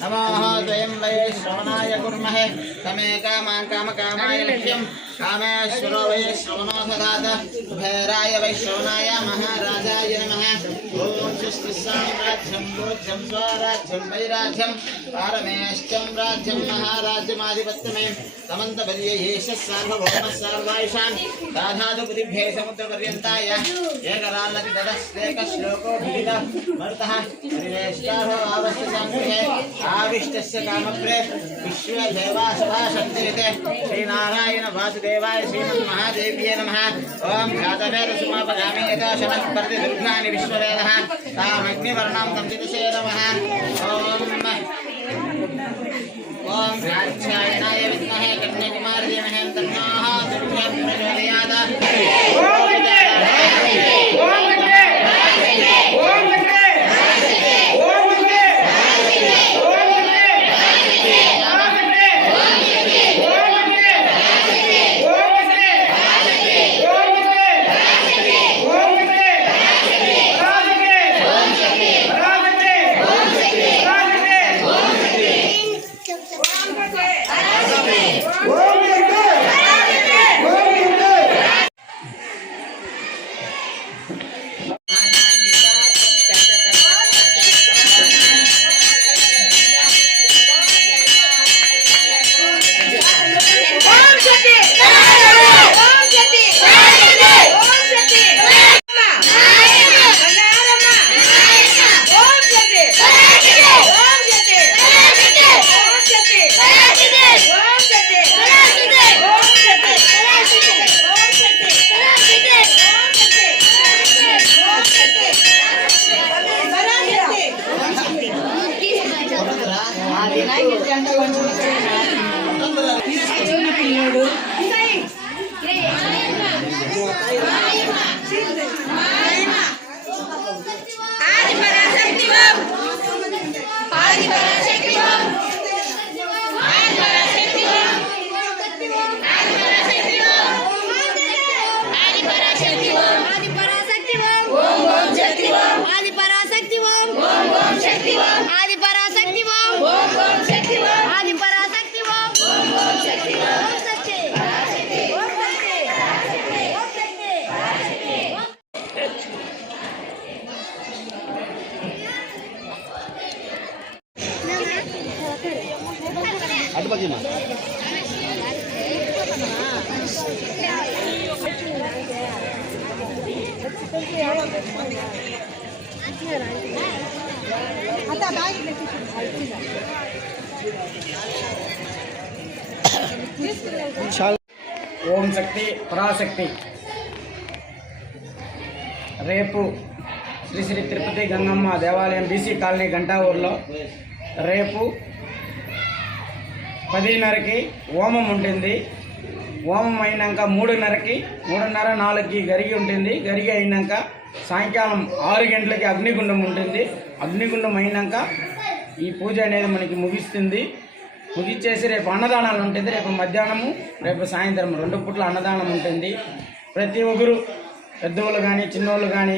नमो स्वयं वै श्रवणाय कुर्महे तमे कामां कामकामाय लक्ष्यं कामेश्वरो वै श्रवणो ददात भैराय वै श्रवणाय महाराजाय नमः ओम स्वस्तिसाम्राज्यं भोज्यं स्वराज्यं वैराज्यं पारमेष्टं राज्यं महाराज्यमाधिपत्यमे समन्तपर्ययेष सार्वभौमः सर्वायुषां दाधातुपतिभ्ये समुद्रपर्यन्ताय एकराल्लति तदस्तेक श्लोको भिदितः मरुतः परिवेष्टारो आवश्यसंगृहे आविष्टस्य कामप्रे विश्वदेवासभाशक्तिरिते श्रीनारायण वासुदेवाय श्रीमन्महादेव्ये नमः ओम ध्यातवेदसुमापगामि यथा शनः प्रति दुर्गानि विश्ववेदः तामग्निवर्णां तंसितसे नमः ओम राक्षायणाय विद्महे कन्याकुमारी धीमहि तन्नः दुर्गा प्रचोदयात् పిల్లడు ఓం శక్తి పరాశక్తి. రేపు శ్రీ శ్రీ తిరుపతి గంగమ్మ దేవాలయం బీసీ కాలనీ గంటావూరులో రేపు 10:30కి హోమం ఉంటుంది. హోమం అయినాక 3:30కి 3:30-4కి గరిగి ఉంటుంది. గరిగి అయినాక సాయంకాలం 6 గంటలకి అగ్నిగుండం ఉంటుంది. అగ్నిగుండం అయినాక ఈ పూజ అనేది మనకి ముగిస్తుంది. ముగిచ్చేసి రేపు అన్నదానాలు ఉంటుంది. రేపు మధ్యాహ్నము రేపు సాయంత్రం 2 పూట్ల అన్నదానం ఉంటుంది. ప్రతి ఒక్కరు పెద్దవాళ్ళు కానీ చిన్నోళ్ళు కానీ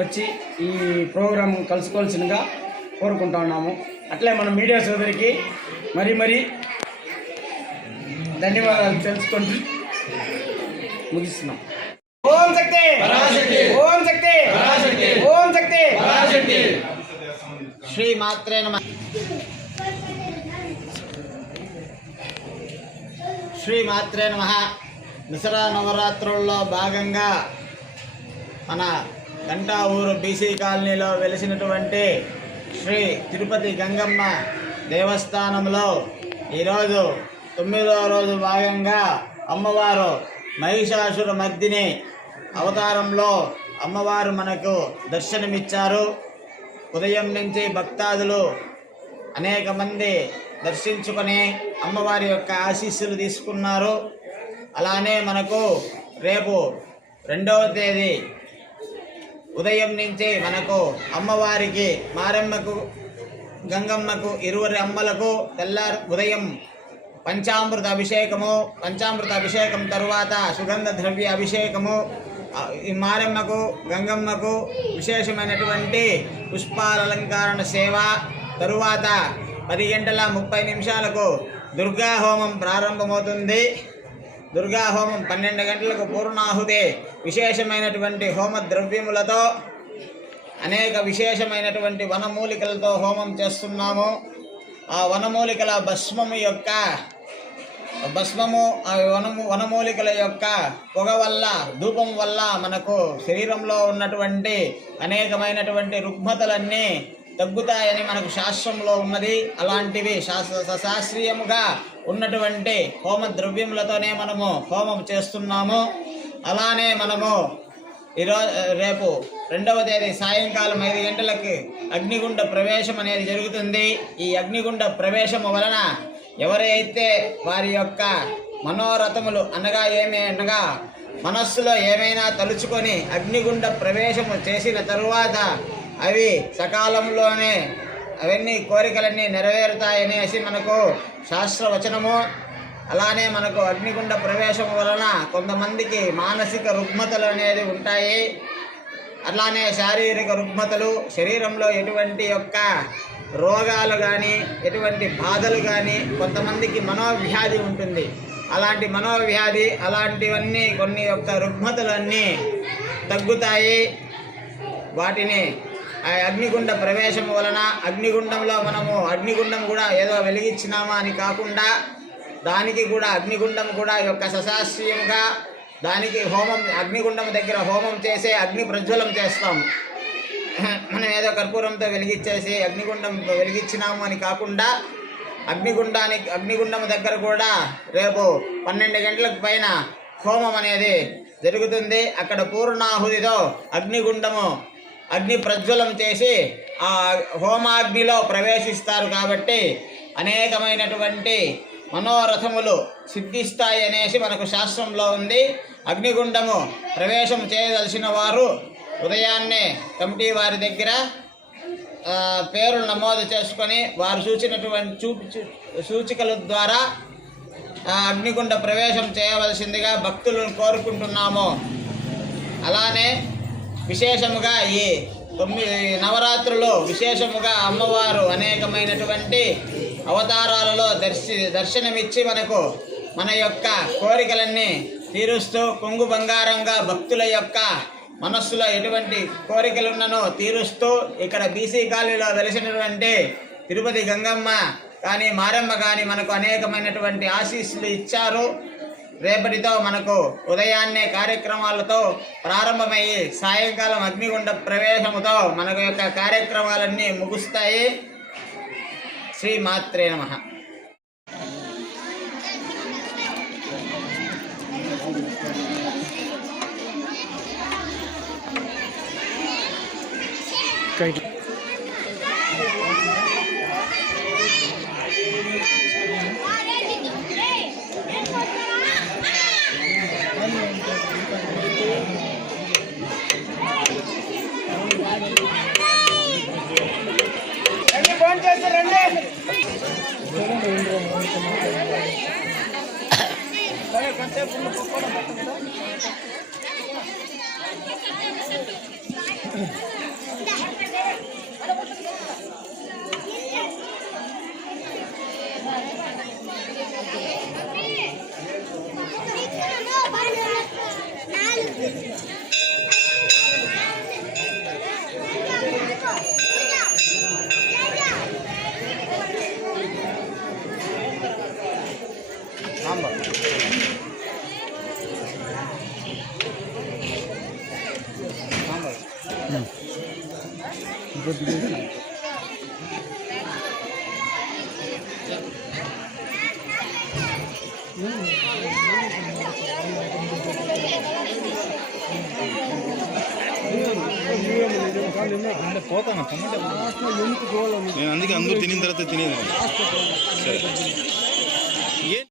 వచ్చి ఈ ప్రోగ్రాం కలుసుకోవాల్సిందిగా కోరుకుంటా ఉన్నాము. అట్లే మన మీడియా సోదరికి మరీ ధన్యవాదాలు తెలుసుకుంటూ ముగిస్తున్నాం. ఓం శక్తి ఓం శక్తి ఓం శక్తి. శ్రీ మాత్రే నమః. శ్రీ మాత్రే నమః. దసరా నవరాత్రుల్లో భాగంగా మన గంటావూరు బీసీ కాలనీలో వెలిసినటువంటి శ్రీ తిరుపతి గంగమ్మ దేవస్థానంలో ఈరోజు 9వ రోజు భాగంగా అమ్మవారు మహిషాసుర మర్దిని అవతారంలో అమ్మవారు మనకు దర్శనమిచ్చారు. ఉదయం నుంచి భక్తాదులు అనేక మంది దర్శించుకొని అమ్మవారి యొక్క ఆశీస్సులు తీసుకున్నారు. అలానే మనకు రేపు 2వ తేదీ ఉదయం నుంచి మనకు అమ్మవారికి మారెమ్మకు గంగమ్మకు ఇరువురి అమ్మలకు ఉదయం పంచామృత అభిషేకం తరువాత సుగంధ ద్రవ్య అభిషేకము, ఈ మారెమ్మకు గంగమ్మకు విశేషమైనటువంటి పుష్పాలంకరణ సేవ, తరువాత 10:30 దుర్గా హోమం ప్రారంభమవుతుంది. దుర్గా హోమం 12 గంటలకు పూర్ణాహుతి విశేషమైనటువంటి హోమ ద్రవ్యములతో అనేక విశేషమైనటువంటి వనమూలికలతో హోమం చేస్తున్నాము. ఆ వనమూలికల వనమూలికల యొక్క పొగ వల్ల ధూపం వల్ల మనకు శరీరంలో ఉన్నటువంటి అనేకమైనటువంటి రుగ్మతలన్నీ తగ్గుతాయని మనకు శాస్త్రంలో ఉన్నది. అలాంటివి శాస్త్రీయముగా ఉన్నటువంటి హోమ ద్రవ్యములతోనే మనము హోమం చేస్తున్నాము. అలానే మనము రేపు 2వ తేదీ సాయంకాలం 5 గంటలకి అగ్నిగుండ ప్రవేశం అనేది జరుగుతుంది. ఈ అగ్నిగుండ ప్రవేశము వలన ఎవరైతే వారి యొక్క మనోరథములు అనగా మనస్సులో ఏమైనా తలుచుకొని అగ్నిగుండ ప్రవేశము చేసిన తరువాత అవి సకాలంలోనే అవన్నీ కోరికలన్నీ నెరవేరుతాయనేసి మనకు శాస్త్రవచనము. అలానే మనకు అగ్నిగుండ ప్రవేశం వలన కొంతమందికి మానసిక రుగ్మతలు అనేది ఉంటాయి. అలానే శారీరక రుగ్మతలు, శరీరంలో ఎటువంటి యొక్క రోగాలు కానీ ఎటువంటి బాధలు కానీ, కొంతమందికి మనోవ్యాధి ఉంటుంది. అలాంటి మనోవ్యాధి అలాంటివన్నీ కొన్ని యొక్క రుగ్మతలన్నీ తగ్గుతాయి. వాటిని ఆ అగ్నిగుండ ప్రవేశం వలన అగ్నిగుండంలో మనము అగ్నిగుండం కూడా ఏదో వెలిగించినామా అని కాకుండా దానికి కూడా అగ్నిగుండం కూడా యొక్క సశాస్త్రీయంగా దానికి హోమం అగ్నిగుండం దగ్గర హోమం చేసే అగ్ని ప్రజ్వలం చేస్తాం. మనం ఏదో కర్పూరంతో వెలిగించేసి అగ్నిగుండం వెలిగించినాము అని కాకుండా అగ్నిగుండం దగ్గర కూడా రేపు 12 గంటలకు పైన హోమం అనేది జరుగుతుంది. అక్కడ పూర్ణాహుతితో అగ్ని ప్రజ్వలం చేసి ఆ హోమాగ్నిలో ప్రవేశిస్తారు. కాబట్టి అనేకమైనటువంటి మనోరథములు సిద్ధిస్తాయి అనేసి మనకు శాస్త్రంలో ఉంది. అగ్నిగుండము ప్రవేశం చేయదలిచిన వారు ఉదయాన్నే కమిటీ వారి దగ్గర పేరులు నమోదు చేసుకొని వారు సూచినటువంటి సూచికల ద్వారా అగ్నిగుండ ప్రవేశం చేయవలసిందిగా భక్తులను కోరుకుంటున్నాము. అలానే విశేషముగా ఈ 9 నవరాత్రులు విశేషముగా అమ్మవారు అనేకమైనటువంటి అవతారాలలో దర్శనమిచ్చి మనకు మన యొక్క కోరికలన్నీ తీరుస్తూ కొంగు బంగారంగా భక్తుల యొక్క మనస్సులో ఎటువంటి కోరికలున్ననో తీరుస్తూ ఇక్కడ బీసీ కాలనీలో వెలిసినటువంటి తిరుపతి గంగమ్మ కానీ మారమ్మ కానీ మనకు అనేకమైనటువంటి ఆశీస్సులు ఇచ్చారు. రేపటితో మనకు ఉదయాన్నే కార్యక్రమాలతో ప్రారంభమయ్యి సాయంకాలం అగ్నిగుండ ప్రవేశముతో మనకు యొక్క కార్యక్రమాలన్నీ ముగుస్తాయి. శ్రీ మాత్రే నమః. పోతాను నేను అందుకే అందరూ తినిన తర్వాత తినేది.